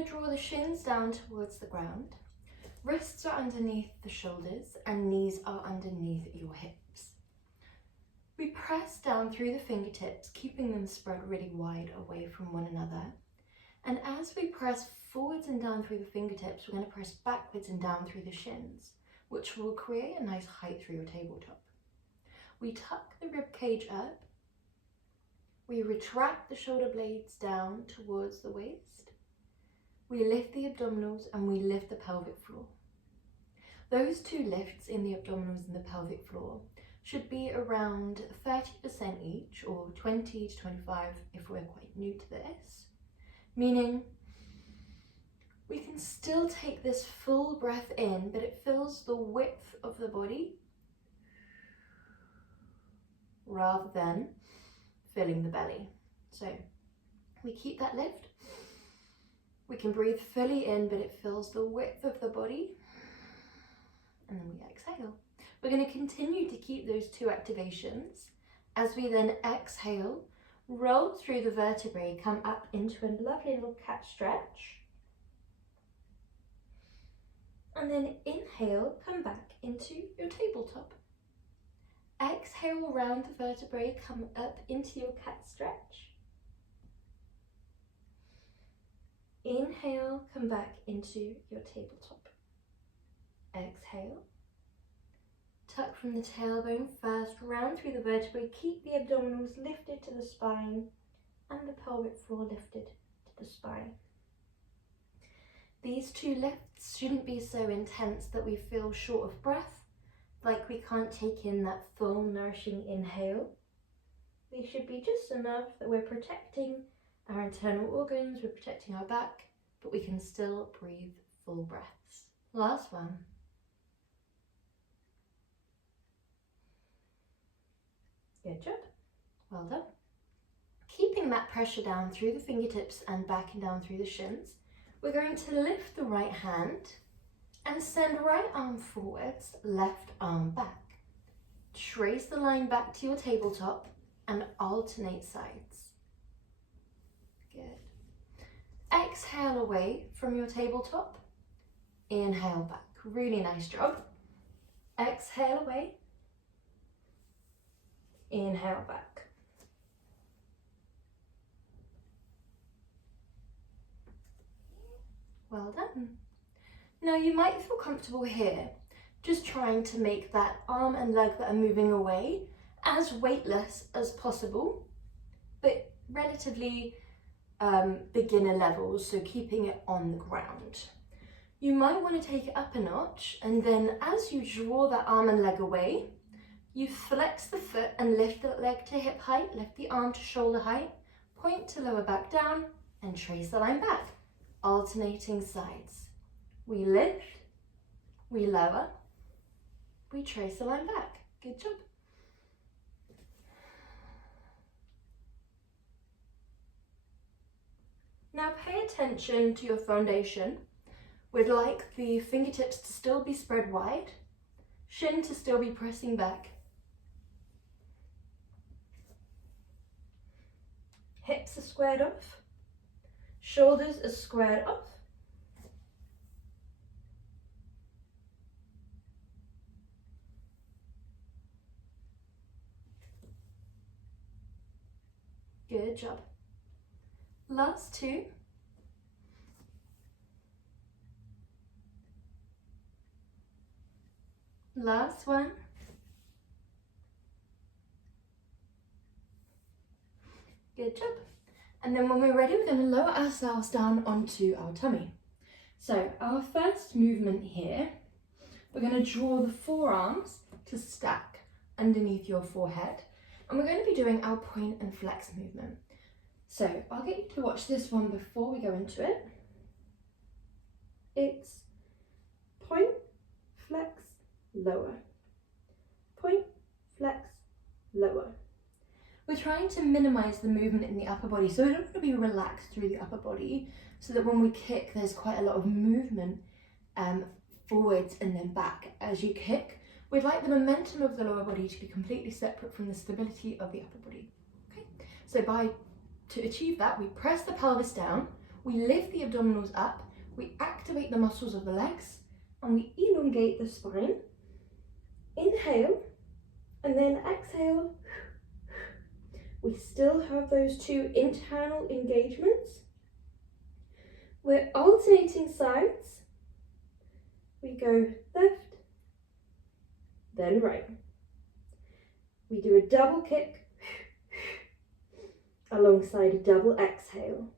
going to draw the shins down towards the ground. Wrists are underneath the shoulders and knees are underneath your hips. We press down through the fingertips, keeping them spread really wide away from one another. And as we press forwards and down through the fingertips, we're going to press backwards and down through the shins, which will create a nice height through your tabletop. We tuck the rib cage up. We retract the shoulder blades down towards the waist. We lift the abdominals and we lift the pelvic floor. Those two lifts in the abdominals and the pelvic floor should be around 30% each, or 20 to 25 if we're quite new to this, meaning we can still take this full breath in, but it fills the width of the body rather than filling the belly. So we keep that lift. We can breathe fully in, but it fills the width of the body. And then we exhale. We're going to continue to keep those two activations as we then exhale, roll through the vertebrae, come up into a lovely little cat stretch. And then inhale, come back into your tabletop. Exhale, round the vertebrae, come up into your cat stretch. Inhale, come back into your tabletop. Exhale. Tuck from the tailbone first, round through the vertebrae, keep the abdominals lifted to the spine and the pelvic floor lifted to the spine. These two lifts shouldn't be so intense that we feel short of breath, like we can't take in that full nourishing inhale. They should be just enough that we're protecting our internal organs, we're protecting our back, but we can still breathe full breaths. Last one. Good job. Well done. Keeping that pressure down through the fingertips and back and down through the shins, we're going to lift the right hand and send right arm forwards, left arm back. Trace the line back to your tabletop and alternate sides. Good. Exhale away from your tabletop. Inhale back. Really nice job. Exhale away. Inhale back. Well done. Now you might feel comfortable here, just trying to make that arm and leg that are moving away as weightless as possible, but relatively beginner levels, so keeping it on the ground. You might want to take it up a notch, and then as you draw that arm and leg away, you flex the foot and lift the leg to hip height, lift the arm to shoulder height, point to lower back down, and trace the line back, alternating sides. We lift, we lower, we trace the line back. Good job. Now pay attention to your foundation. We'd like the fingertips to still be spread wide, shin to still be pressing back. Hips are squared off, shoulders are squared off. Good job. Last two. Last one. Good job. And then when we're ready, we're going to lower ourselves down onto our tummy. So our first movement here, we're going to draw the forearms to stack underneath your forehead. And we're going to be doing our point and flex movement. So I'll get you to watch this one before we go into it. It's point, flex, lower. Point, flex, lower. We're trying to minimize the movement in the upper body, so we don't want to be relaxed through the upper body, so that when we kick, there's quite a lot of movement forwards and then back as you kick. We'd like the momentum of the lower body to be completely separate from the stability of the upper body. Okay, so to achieve that, we press the pelvis down, We lift the abdominals up, we activate the muscles of the legs, and we elongate the spine. Inhale, and then exhale. We still have those two internal engagements. We're alternating sides. We go left, then right. We do a double kick alongside a double exhale.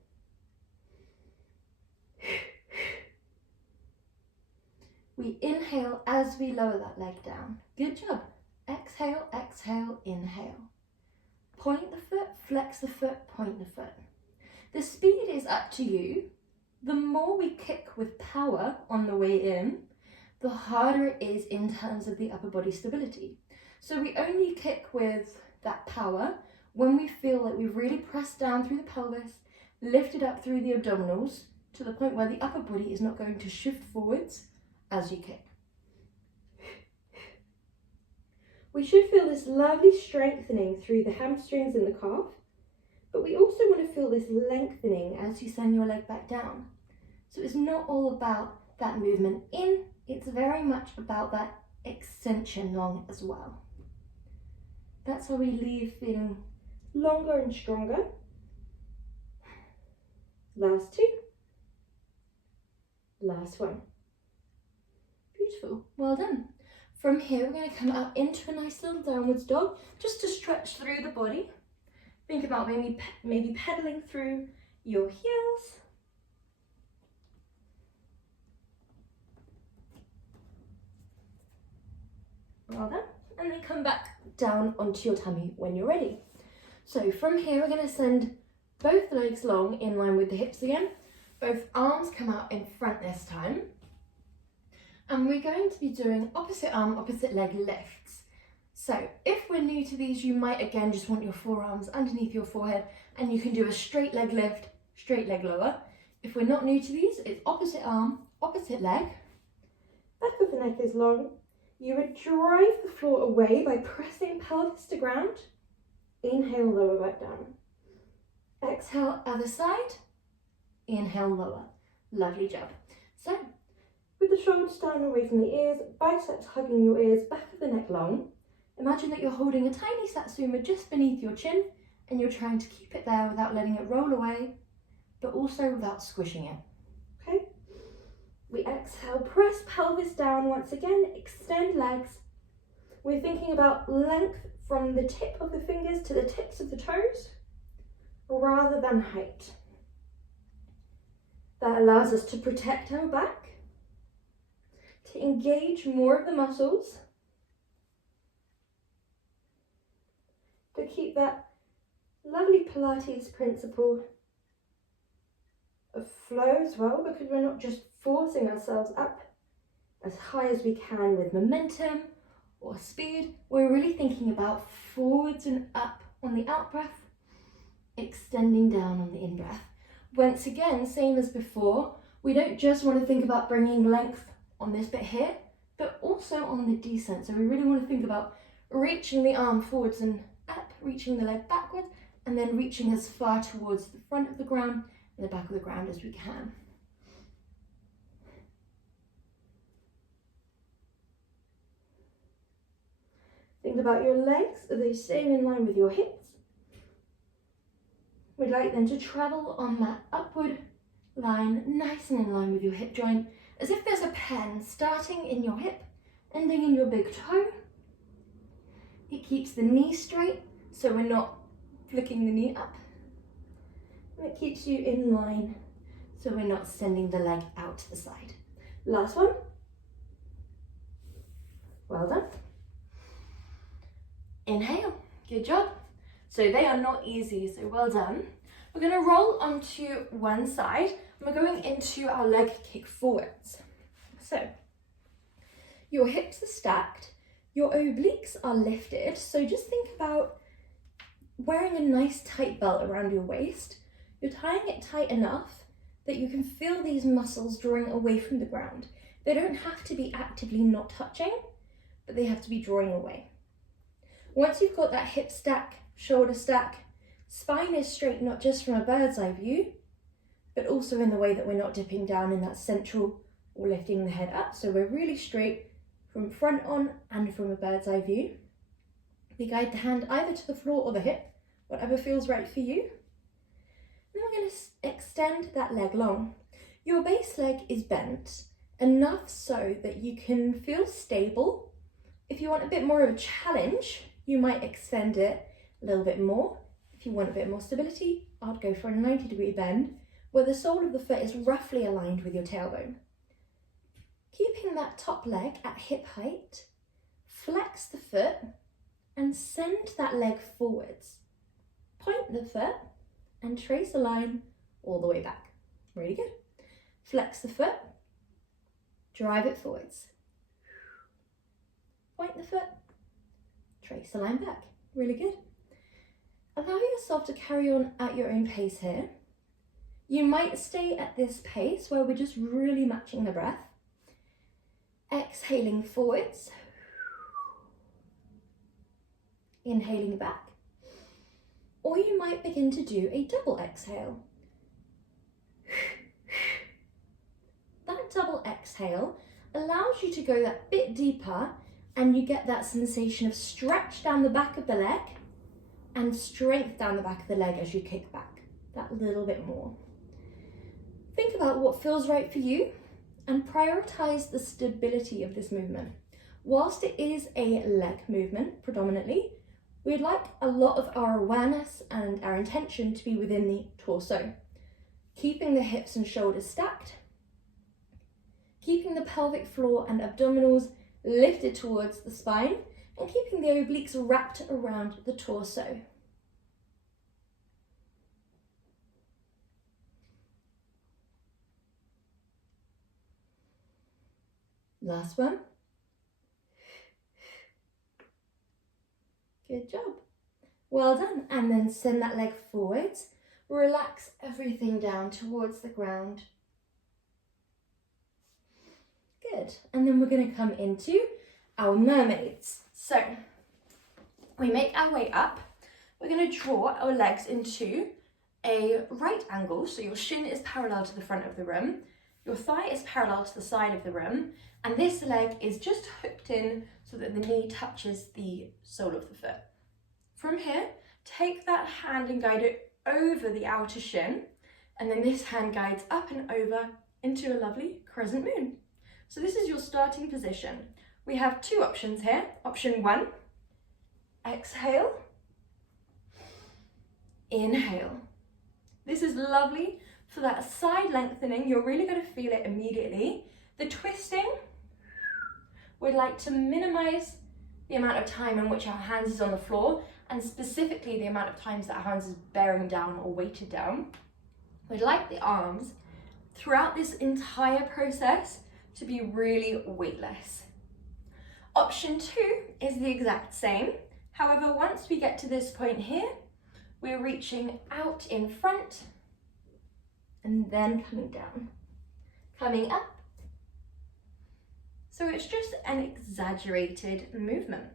We inhale as we lower that leg down. Good job. Exhale, exhale, inhale. Point the foot, flex the foot, point the foot. The speed is up to you. The more we kick with power on the way in, the harder it is in terms of the upper body stability. So we only kick with that power when we feel like we've really pressed down through the pelvis, lifted up through the abdominals to the point where the upper body is not going to shift forwards as you kick. We should feel this lovely strengthening through the hamstrings and the calf, but we also want to feel this lengthening as you send your leg back down. So it's not all about that movement in, it's very much about that extension long as well. That's how we leave feeling longer and stronger. Last two. Last one. Beautiful, well done. From here, we're going to come up into a nice little downwards dog, just to stretch through the body. Think about maybe pedaling through your heels. Well done. And then come back down onto your tummy when you're ready. So from here, we're going to send both legs long in line with the hips again. Both arms come out in front this time. And we're going to be doing opposite arm, opposite leg lifts. So if we're new to these, you might again just want your forearms underneath your forehead and you can do a straight leg lift, straight leg lower. If we're not new to these, it's opposite arm, opposite leg. Back of the neck is long. You would drive the floor away by pressing pelvis to ground. Inhale, lower back down. Exhale, other side. Inhale, lower. Lovely job. So, with the shoulders down away from the ears, biceps hugging your ears, back of the neck long. Imagine that you're holding a tiny satsuma just beneath your chin and you're trying to keep it there without letting it roll away, but also without squishing it. Okay? We exhale, press pelvis down once again, extend legs. We're thinking about length from the tip of the fingers to the tips of the toes, rather than height. That allows us to protect our back, to engage more of the muscles, to keep that lovely Pilates principle of flow as well, because we're not just forcing ourselves up as high as we can with momentum or speed. We're really thinking about forwards and up on the out breath, extending down on the in breath. Once again, same as before, we don't just want to think about bringing length on this bit here, but also on the descent. So we really want to think about reaching the arm forwards and up, reaching the leg backwards, and then reaching as far towards the front of the ground and the back of the ground as we can. Think about your legs. Are they staying in line with your hips? We'd like them to travel on that upward line, nice and in line with your hip joint, as if there's a pen starting in your hip, ending in your big toe. It keeps the knee straight, so we're not flicking the knee up. And it keeps you in line, so we're not sending the leg out to the side. Last one. Well done. Inhale. Good job. So they are not easy, so well done. We're going to roll onto one side, and we're going into our leg kick forwards. So, your hips are stacked, your obliques are lifted, so just think about wearing a nice tight belt around your waist. You're tying it tight enough that you can feel these muscles drawing away from the ground. They don't have to be actively not touching, but they have to be drawing away. Once you've got that hip stack, shoulder stack, spine is straight not just from a bird's eye view, but also in the way that we're not dipping down in that central or lifting the head up. So we're really straight from front on and from a bird's eye view. We guide the hand either to the floor or the hip, whatever feels right for you. Then we're going to extend that leg long. Your base leg is bent enough so that you can feel stable. If you want a bit more of a challenge, you might extend it a little bit more. If you want a bit more stability, I'd go for a 90-degree bend where the sole of the foot is roughly aligned with your tailbone. Keeping that top leg at hip height, flex the foot and send that leg forwards. Point the foot and trace a line all the way back. Really good. Flex the foot, drive it forwards. Point the foot, trace a line back. Really good. Allow yourself to carry on at your own pace here. You might stay at this pace where we're just really matching the breath. Exhaling forwards. Inhaling back. Or you might begin to do a double exhale. That double exhale allows you to go that bit deeper and you get that sensation of stretch down the back of the leg and strength down the back of the leg as you kick back, that little bit more. Think about what feels right for you and prioritize the stability of this movement. Whilst it is a leg movement predominantly, we'd like a lot of our awareness and our intention to be within the torso, keeping the hips and shoulders stacked, keeping the pelvic floor and abdominals lifted towards the spine, and keeping the obliques wrapped around the torso. Last one. Good job. Well done. And then send that leg forwards. Relax everything down towards the ground. Good. And then we're going to come into our mermaids. So we make our way up. We're going to draw our legs into a right angle. So your shin is parallel to the front of the room. Your thigh is parallel to the side of the room. And this leg is just hooked in so that the knee touches the sole of the foot. From here, take that hand and guide it over the outer shin. And then this hand guides up and over into a lovely crescent moon. So this is your starting position. We have two options here. Option one, exhale, inhale. This is lovely for that side lengthening. You're really going to feel it immediately. The twisting, we'd like to minimize the amount of time in which our hands is on the floor, and specifically the amount of times that our hands is bearing down or weighted down. We'd like the arms throughout this entire process to be really weightless. Option two is the exact same. However, once we get to this point here, we're reaching out in front and then coming down, coming up. So it's just an exaggerated movement.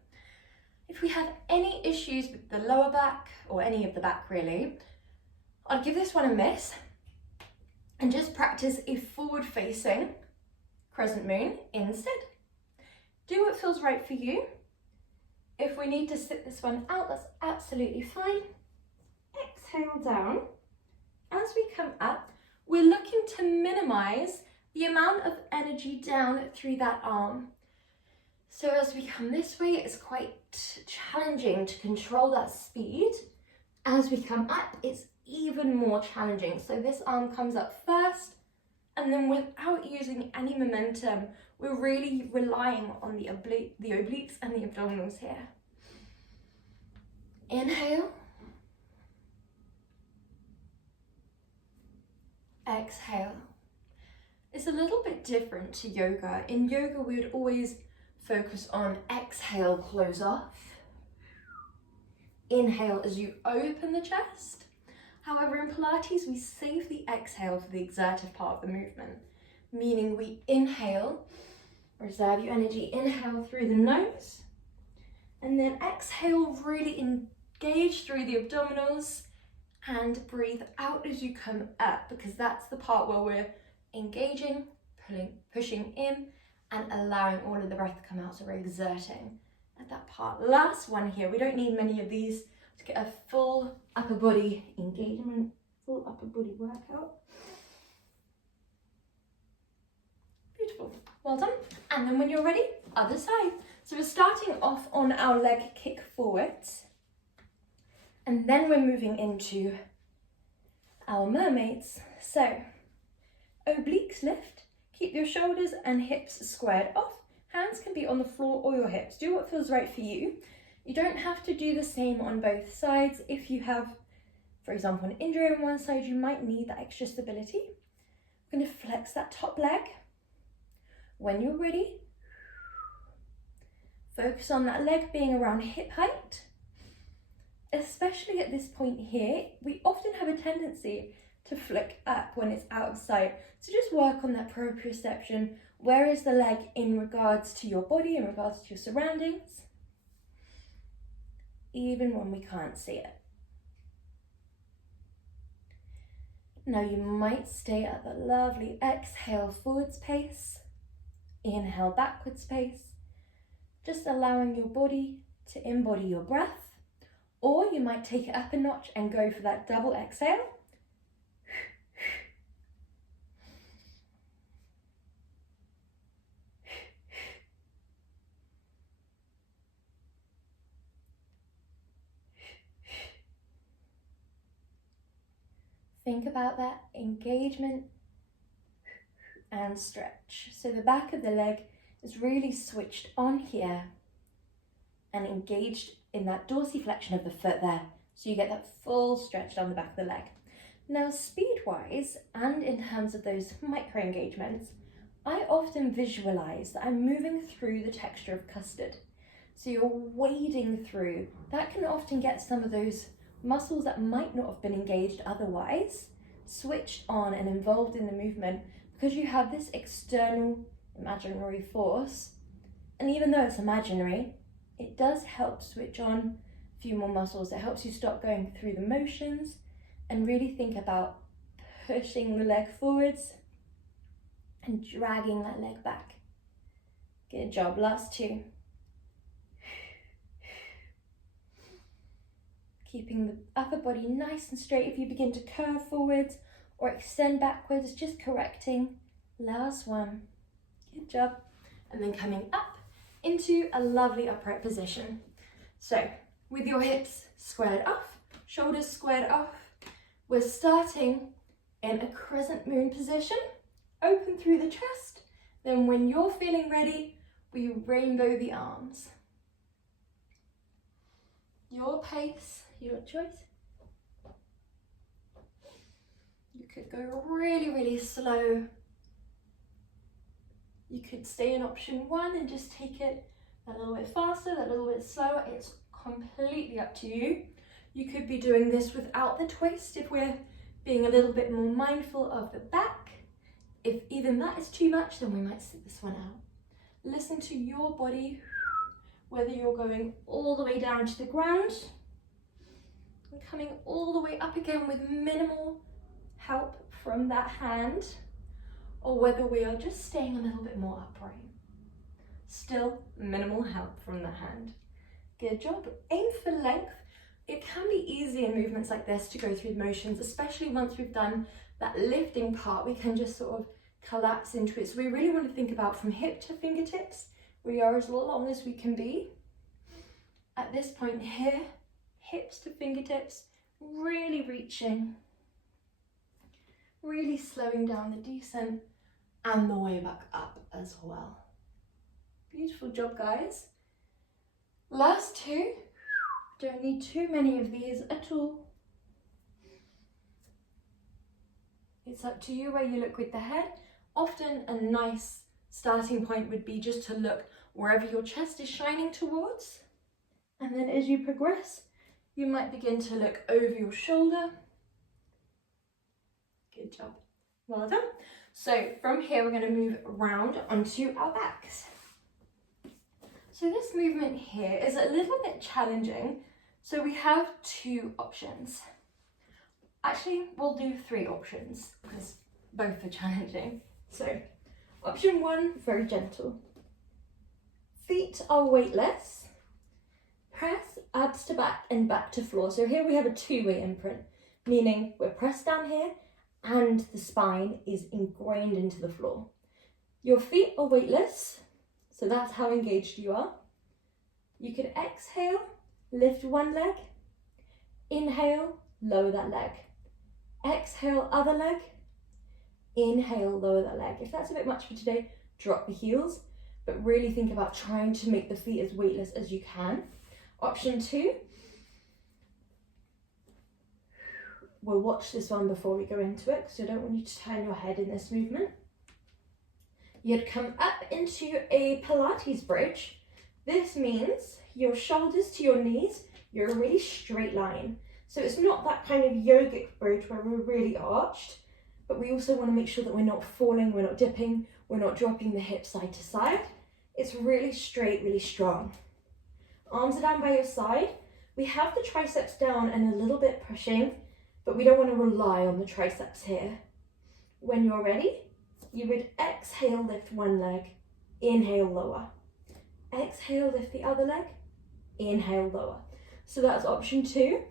If we have any issues with the lower back or any of the back really, I'd give this one a miss and just practice a forward facing crescent moon instead. Do what feels right for you. If we need to sit this one out, that's absolutely fine. Exhale down. As we come up, we're looking to minimize the amount of energy down through that arm. So as we come this way, it's quite challenging to control that speed. As we come up, it's even more challenging. So this arm comes up first, and then without using any momentum, we're really relying on the obliques and the abdominals here. Inhale. Exhale. It's a little bit different to yoga. In yoga, we would always focus on exhale, close off. Inhale as you open the chest. However, in Pilates, we save the exhale for the exertive part of the movement, meaning we inhale, reserve your energy, inhale through the nose, and then exhale, really engage through the abdominals and breathe out as you come up, because that's the part where we're engaging, pushing in and allowing all of the breath to come out, so we're exerting at that part. Last one here, we don't need many of these to get a full upper body engagement, full upper body workout. Beautiful, well done. And then when you're ready, other side. So we're starting off on our leg kick forwards, and then we're moving into our mermaids. So obliques lift, keep your shoulders and hips squared off. Hands can be on the floor or your hips. Do what feels right for you. You don't have to do the same on both sides. If you have, for example, an injury on one side, you might need that extra stability. I'm going to flex that top leg. When you're ready, focus on that leg being around hip height. Especially at this point here, we often have a tendency to flick up when it's out of sight. So just work on that proprioception. Where is the leg in regards to your body, in regards to your surroundings? Even when we can't see it. Now you might stay at the lovely exhale forwards pace, inhale backwards pace, just allowing your body to embody your breath. Or you might take it up a notch and go for that double exhale. Think about that engagement and stretch. So the back of the leg is really switched on here and engaged in that dorsiflexion of the foot there. So you get that full stretch down the back of the leg. Now speed-wise, and in terms of those micro engagements, I often visualize that I'm moving through the texture of custard. So you're wading through. That can often get some of those muscles that might not have been engaged otherwise switched on and involved in the movement, because you have this external imaginary force. And even though it's imaginary, it does help switch on a few more muscles. It helps you stop going through the motions and really think about pushing the leg forwards and dragging that leg back. Good job, last two. Keeping the upper body nice and straight. If you begin to curve forwards or extend backwards, just correcting. Last one. Good job. And then coming up into a lovely upright position. So with your hips squared off, shoulders squared off, we're starting in a crescent moon position. Open through the chest. Then when you're feeling ready, we rainbow the arms. Your pace, your choice. You could go really, really slow. You could stay in option one and just take it a little bit faster, a little bit slower. It's completely up to you. You could be doing this without the twist if we're being a little bit more mindful of the back. If even that is too much, then we might sit this one out. Listen to your body, whether you're going all the way down to the ground and coming all the way up again with minimal help from that hand, or whether we are just staying a little bit more upright. Still minimal help from the hand. Good job. Aim for length. It can be easy in movements like this to go through the motions, especially once we've done that lifting part. We can just sort of collapse into it. So we really want to think about from hip to fingertips. We are as long as we can be. At this point here, hips to fingertips, really reaching. Really slowing down the descent and the way back up as well. Beautiful job, guys. Last two. Don't need too many of these at all. It's up to you where you look with the head. Often a nice starting point would be just to look wherever your chest is shining towards. And then as you progress, you might begin to look over your shoulder. Good job. Well done. So from here, we're going to move around onto our backs. So this movement here is a little bit challenging. So we have two options. Actually, we'll do 3 options because both are challenging. So, option 1, very gentle. Feet are weightless. Press abs to back and back to floor. So here we have a 2-way imprint, meaning we're pressed down here and the spine is ingrained into the floor. Your feet are weightless, so that's how engaged you are. You can exhale, lift one leg, inhale, lower that leg. Exhale, other leg, inhale, lower that leg. If that's a bit much for today, drop the heels, but really think about trying to make the feet as weightless as you can. Option 2, we'll watch this one before we go into it because I don't want you to turn your head in this movement. You'd come up into a Pilates bridge. This means your shoulders to your knees, you're a really straight line. So it's not that kind of yogic bridge where we're really arched, but we also want to make sure that we're not falling, we're not dipping, we're not dropping the hips side to side. It's really straight, really strong. Arms are down by your side. We have the triceps down and a little bit pushing, but we don't want to rely on the triceps here. When you're ready, you would exhale, lift one leg, inhale, lower. Exhale, lift the other leg, inhale, lower. So that's option 2.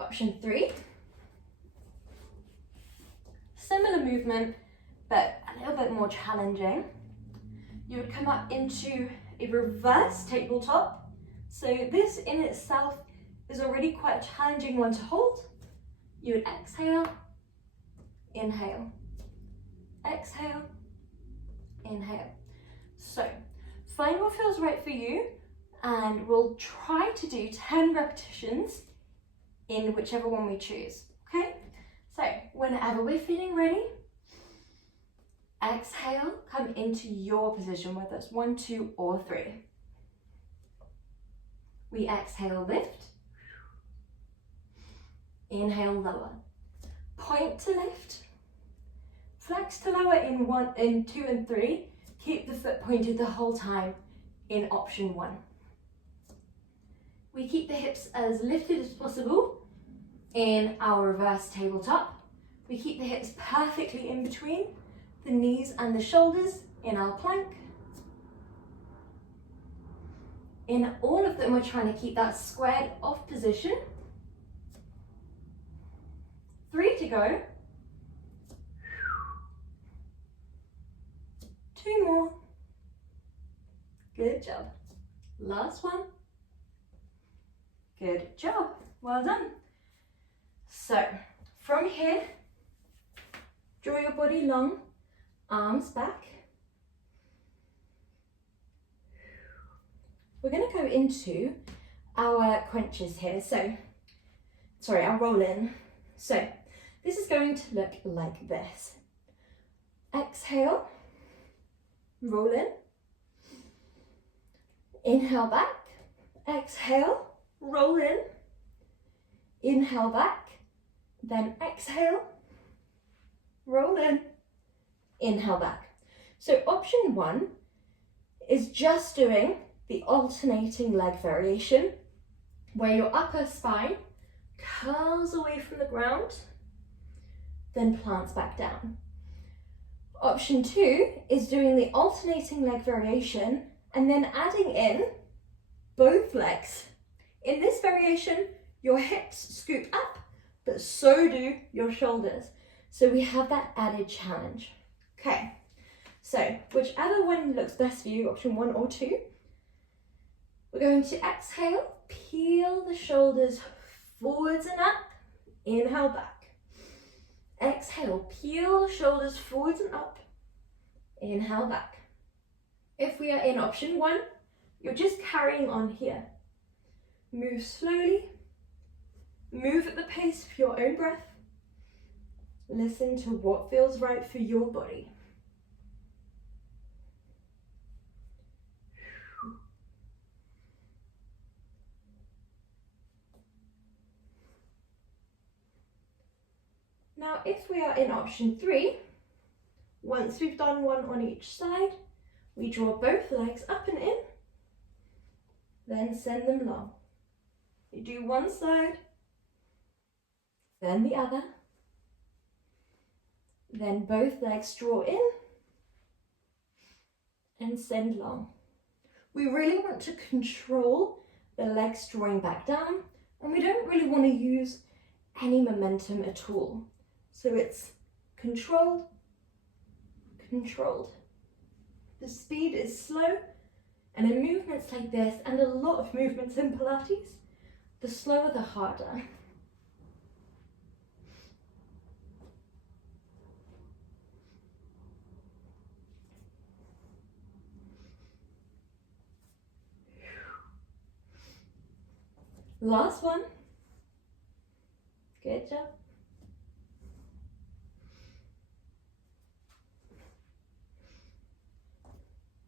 Option 3, similar movement, but a little bit more challenging. You would come up into a reverse tabletop. So this in itself is already quite a challenging one to hold. You would exhale, inhale, exhale, inhale. So find what feels right for you and we'll try to do 10 repetitions in whichever one we choose, okay? So whenever we're feeling ready, exhale, come into your position, whether it's 1, 2, or 3. We exhale, lift. Inhale, lower. Point to lift. Flex to lower in 1, in 2, and 3. Keep the foot pointed the whole time in option 1. We keep the hips as lifted as possible in our reverse tabletop. We keep the hips perfectly in between the knees and the shoulders in our plank. In all of them, we're trying to keep that squared off position. 3 to go. 2 more. Good job. Last one. Good job. Well done. So from here, draw your body long, arms back. We're going to go into our crunches here. Our roll in. So this is going to look like this. Exhale, roll in. Inhale back. Exhale, roll in. Inhale back. Then exhale, roll in, inhale back. So option 1 is just doing the alternating leg variation where your upper spine curls away from the ground, then plants back down. Option 2 is doing the alternating leg variation and then adding in both legs. In this variation, your hips scoop up, but so do your shoulders. So we have that added challenge. Okay, so whichever one looks best for you, option 1 or 2, we're going to exhale, peel the shoulders forwards and up, inhale back. Exhale, peel the shoulders forwards and up, inhale back. If we are in option 1, you're just carrying on here. Move slowly. Move at the pace of your own breath. Listen to what feels right for your body. Now, if we are in option 3, once we've done one on each side, we draw both legs up and in, then send them long. You do one side, then the other, then both legs draw in and send long. We really want to control the legs drawing back down, and we don't really want to use any momentum at all. So it's controlled, controlled. The speed is slow, and in movements like this, and a lot of movements in Pilates, the slower the harder. Last one. Good job.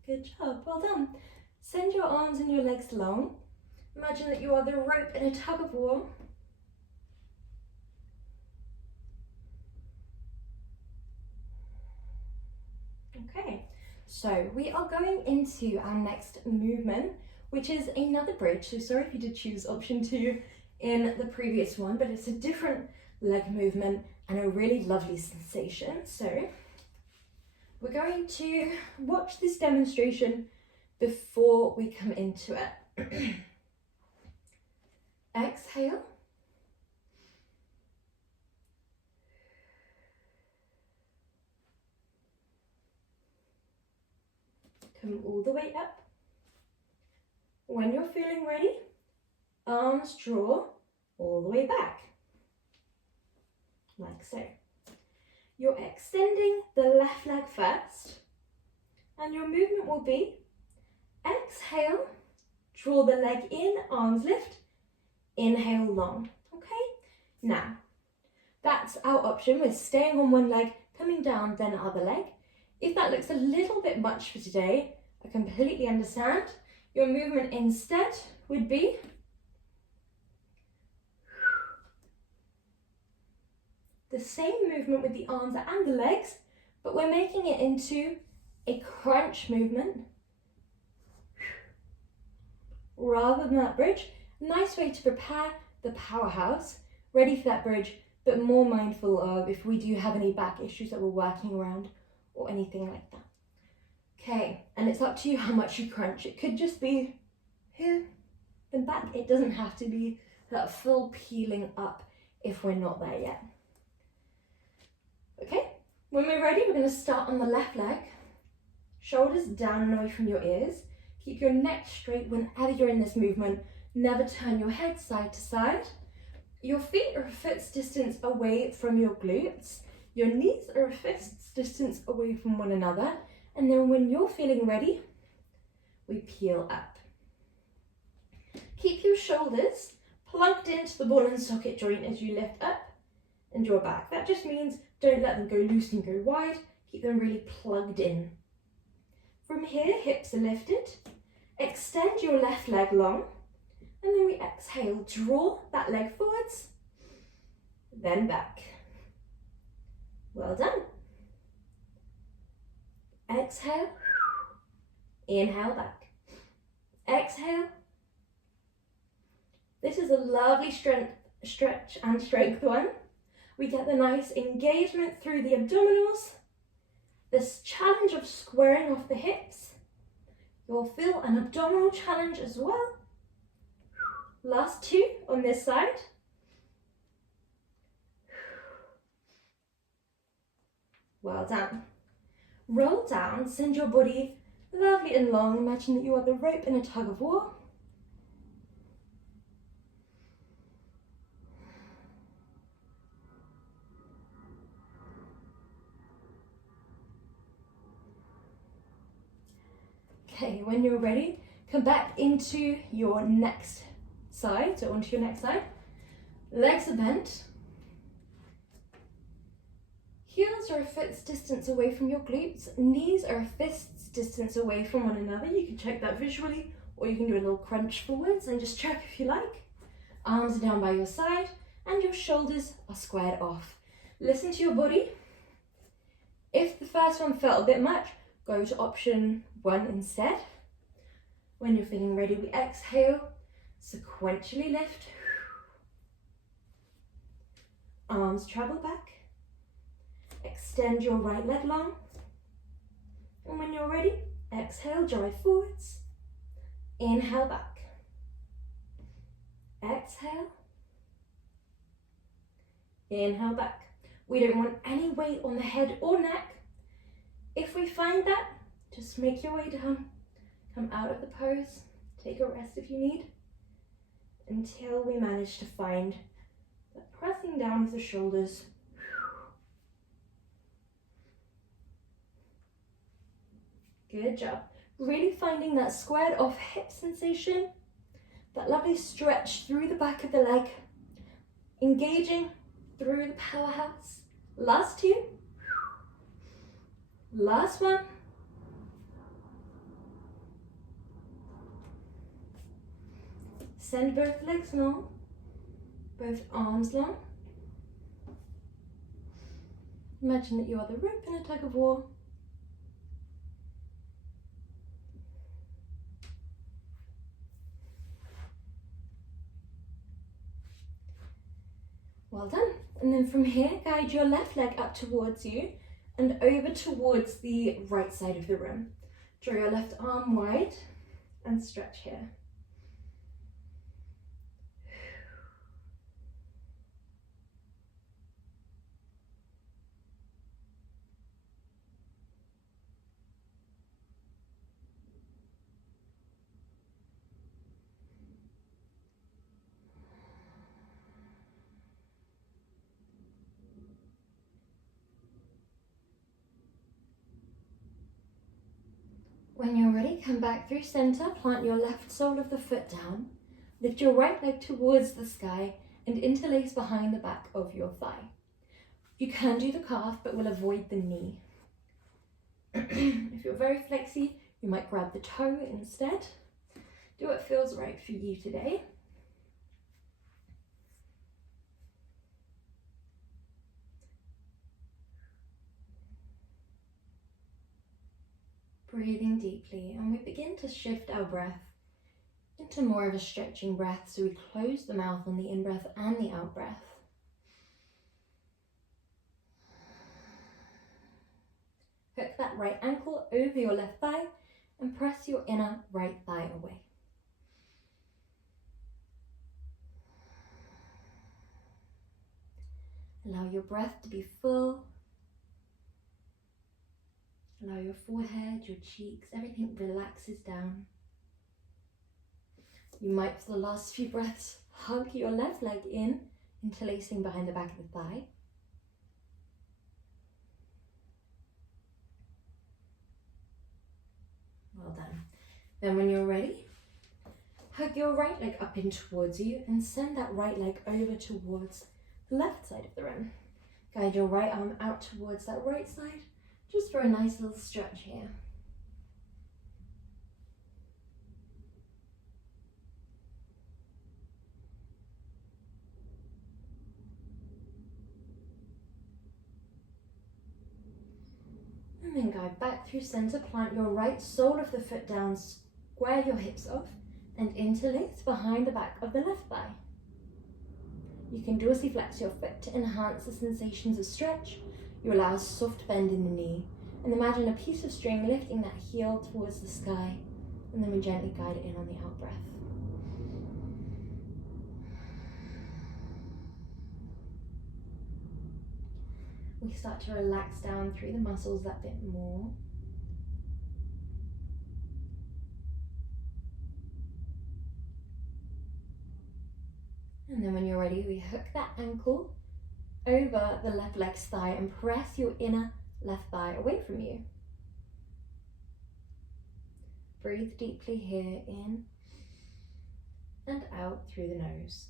Good job, well done. Send your arms and your legs long. Imagine that you are the rope in a tug of war. Okay, so we are going into our next movement, which is another bridge. So sorry if you did choose option 2 in the previous one, but it's a different leg movement and a really lovely sensation. So we're going to watch this demonstration before we come into it. Exhale. Come all the way up. When you're feeling ready, arms draw all the way back, like so. You're extending the left leg first, and your movement will be exhale, draw the leg in, arms lift, inhale long, okay? Now, that's our option. We're staying on one leg, coming down, then other leg. If that looks a little bit much for today, I completely understand. Your movement instead would be the same movement with the arms and the legs, but we're making it into a crunch movement rather than that bridge. Nice way to prepare the powerhouse, ready for that bridge, but more mindful of if we do have any back issues that we're working around or anything like that. Okay, and it's up to you how much you crunch. It could just be here, then back. It doesn't have to be that full peeling up if we're not there yet. Okay, when we're ready, we're going to start on the left leg. Shoulders down and away from your ears. Keep your neck straight whenever you're in this movement. Never turn your head side to side. Your feet are a foot's distance away from your glutes. Your knees are a fist's distance away from one another. And then when you're feeling ready, we peel up. Keep your shoulders plugged into the ball and socket joint as you lift up and draw back. That just means don't let them go loose and go wide. Keep them really plugged in. From here, hips are lifted. Extend your left leg long. And then we exhale, draw that leg forwards, then back. Well done. Exhale, inhale back. Exhale. This is a lovely stretch and strength one. We get the nice engagement through the abdominals. This challenge of squaring off the hips. You'll feel an abdominal challenge as well. Last 2 on this side. Well done. Roll down, send your body lovely and long. Imagine that you are the rope in a tug of war. Okay, when you're ready, come back into your next side, so onto your next side. Legs are bent. Heels are a foot's distance away from your glutes. Knees are a fist's distance away from one another. You can check that visually, or you can do a little crunch forwards and just check if you like. Arms are down by your side and your shoulders are squared off. Listen to your body. If the first one felt a bit much, go to option 1 instead. When you're feeling ready, we exhale, sequentially lift. arms travel back. Extend your right leg long. And when you're ready, exhale, drive forwards. Inhale back. Exhale. Inhale back. We don't want any weight on the head or neck. If we find that, just make your way down. Come out of the pose. Take a rest if you need. Until we manage to find that pressing down of the shoulders. Good job. Really finding that squared off hip sensation, that lovely stretch through the back of the leg, engaging through the powerhouse. Last two. Last one. Send both legs long, both arms long. Imagine that you are the rope in a tug of war. Well done. And then from here, guide your left leg up towards you and over towards the right side of the room. Draw your left arm wide and stretch here. When you're ready, come back through center, plant your left sole of the foot down, lift your right leg towards the sky and interlace behind the back of your thigh. You can do the calf, but will avoid the knee. If you're very flexy, you might grab the toe instead. Do what feels right for you today. Breathing deeply, and we begin to shift our breath into more of a stretching breath, so we close the mouth on the in-breath and the out-breath. Hook that right ankle over your left thigh and press your inner right thigh away. Allow your breath to be full. Allow your forehead, your cheeks, everything relaxes down. You might, for the last few breaths, hug your left leg in, interlacing behind the back of the thigh. Well done. Then when you're ready, hug your right leg up in towards you and send that right leg over towards the left side of the room. Guide your right arm out towards that right side, just for a nice little stretch here. And then guide back through center, plant your right sole of the foot down, square your hips off and interlace behind the back of the left thigh. You can dorsiflex your foot to enhance the sensations of stretch. You allow a soft bend in the knee, and imagine a piece of string lifting that heel towards the sky, and then we gently guide it in on the out breath. We start to relax down through the muscles that bit more. And then when you're ready, we hook that ankle over the left leg's thigh and press your inner left thigh away from you. Breathe deeply here, in and out through the nose.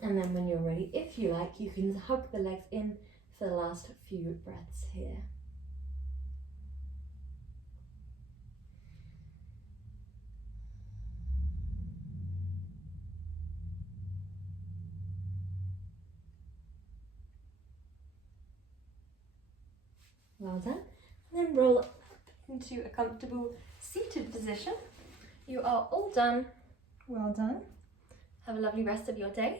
And then when you're ready, if you like, you can hug the legs in for the last few breaths here. Well done. Then roll up into a comfortable seated position. You are all done. Well done. Have a lovely rest of your day.